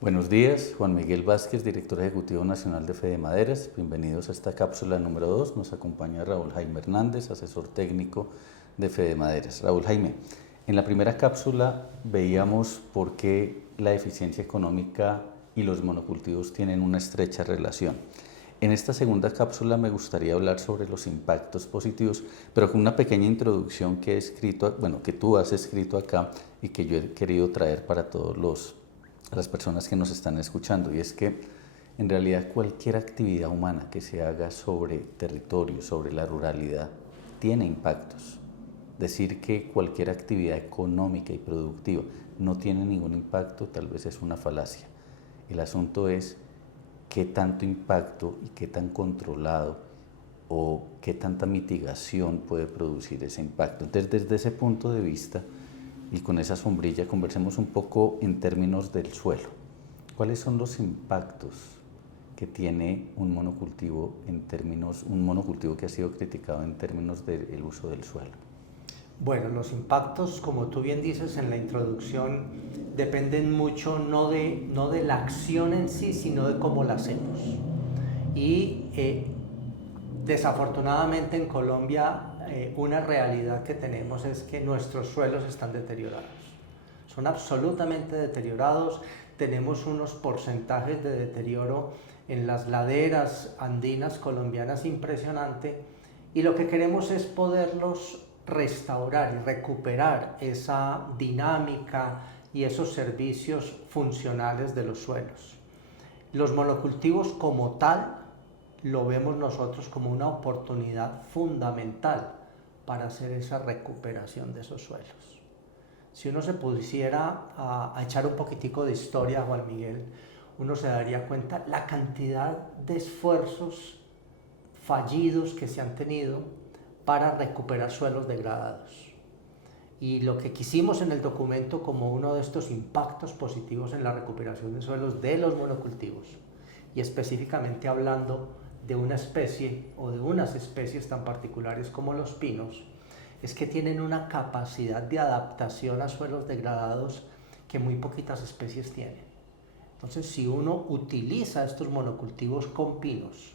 Buenos días, Juan Miguel Vázquez, director ejecutivo nacional de Fedemaderas. Bienvenidos a esta cápsula número 2. Nos acompaña Raúl Jaime Hernández, asesor técnico de Fedemaderas. Raúl Jaime, en la primera cápsula veíamos por qué la eficiencia económica y los monocultivos tienen una estrecha relación. En esta segunda cápsula me gustaría hablar sobre los impactos positivos, pero con una pequeña introducción que que tú has escrito acá y que yo he querido traer para las personas que nos están escuchando, y es que en realidad cualquier actividad humana que se haga sobre territorio, sobre la ruralidad, tiene impactos. Decir que cualquier actividad económica y productiva no tiene ningún impacto tal vez es una falacia. El asunto es qué tanto impacto y qué tan controlado o qué tanta mitigación puede producir ese impacto. Entonces, desde ese punto de vista y con esa sombrilla, conversemos un poco en términos del suelo. ¿Cuáles son los impactos que tiene un monocultivo que ha sido criticado en términos del uso del suelo? Bueno, los impactos, como tú bien dices en la introducción, dependen mucho no de la acción en sí, sino de cómo la hacemos. Y desafortunadamente en Colombia una realidad que tenemos es que nuestros suelos están deteriorados. Son absolutamente deteriorados. Tenemos unos porcentajes de deterioro en las laderas andinas colombianas impresionante, y lo que queremos es poderlos restaurar y recuperar esa dinámica y esos servicios funcionales de los suelos. Los monocultivos como tal lo vemos nosotros como una oportunidad fundamental para hacer esa recuperación de esos suelos. Si uno se pusiera a echar un poquitico de historia, Juan Miguel, uno se daría cuenta la cantidad de esfuerzos fallidos que se han tenido para recuperar suelos degradados. Y lo que quisimos en el documento como uno de estos impactos positivos en la recuperación de suelos de los monocultivos, y específicamente hablando de una especie o de unas especies tan particulares como los pinos, es que tienen una capacidad de adaptación a suelos degradados que muy poquitas especies tienen. Entonces, si uno utiliza estos monocultivos con pinos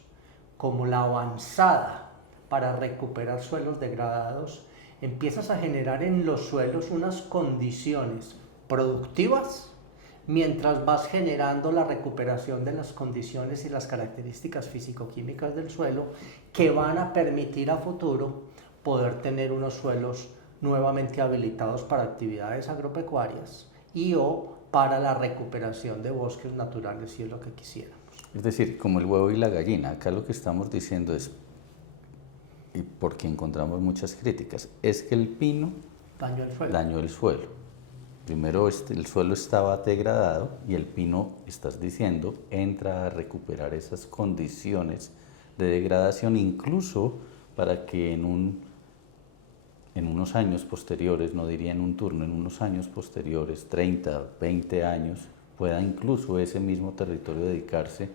como la avanzada para recuperar suelos degradados, empiezas a generar en los suelos unas condiciones productivas mientras vas generando la recuperación de las condiciones y las características físico-químicas del suelo que van a permitir a futuro poder tener unos suelos nuevamente habilitados para actividades agropecuarias y o para la recuperación de bosques naturales, si es lo que quisiéramos. Es decir, como el huevo y la gallina, acá lo que estamos diciendo es, y porque encontramos muchas críticas, es que el pino dañó el suelo. Primero el suelo estaba degradado y el pino, estás diciendo, entra a recuperar esas condiciones de degradación, incluso para que en unos años posteriores, no diría en un turno, en unos años posteriores, 30, 20 años, pueda incluso ese mismo territorio dedicarse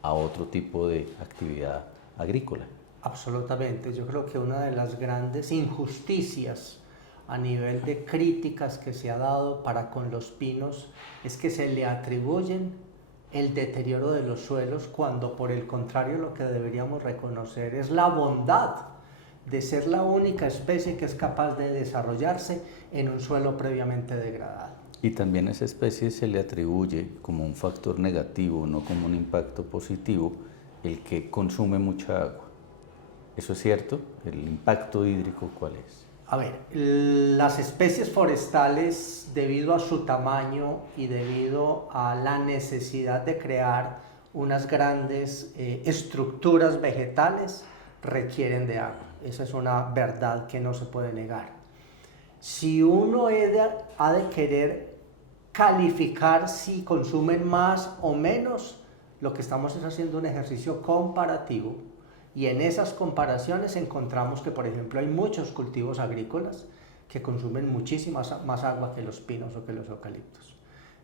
a otro tipo de actividad agrícola. Absolutamente. Yo creo que una de las grandes injusticias a nivel de críticas que se ha dado para con los pinos es que se le atribuyen el deterioro de los suelos, cuando por el contrario lo que deberíamos reconocer es la bondad de ser la única especie que es capaz de desarrollarse en un suelo previamente degradado. Y también a esa especie se le atribuye como un factor negativo, no como un impacto positivo, el que consume mucha agua. ¿Eso es cierto? ¿El impacto hídrico cuál es? A ver, las especies forestales, debido a su tamaño y debido a la necesidad de crear unas grandes estructuras vegetales, requieren de agua. Esa es una verdad que no se puede negar. Si uno ha de querer calificar si consumen más o menos, lo que estamos es haciendo un ejercicio comparativo. Y en esas comparaciones encontramos que, por ejemplo, hay muchos cultivos agrícolas que consumen muchísima más agua que los pinos o que los eucaliptos.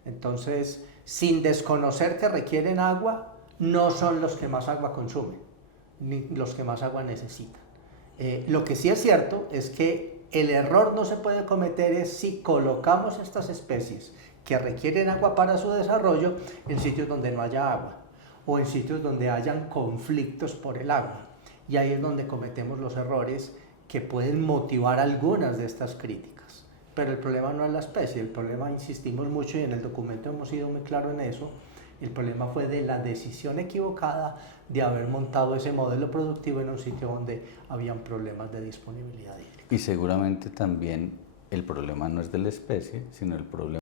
Entonces, sin desconocer que requieren agua, no son los que más agua consumen, ni los que más agua necesitan. Lo que sí es cierto es que el error no se puede cometer es si colocamos estas especies que requieren agua para su desarrollo en sitios donde no haya agua o en sitios donde hayan conflictos por el agua. Y ahí es donde cometemos los errores que pueden motivar algunas de estas críticas. Pero el problema no es la especie, el problema, insistimos mucho y en el documento hemos sido muy claros en eso, el problema fue de la decisión equivocada de haber montado ese modelo productivo en un sitio donde habían problemas de disponibilidad hídrica. Y seguramente también el problema no es de la especie, sino el problema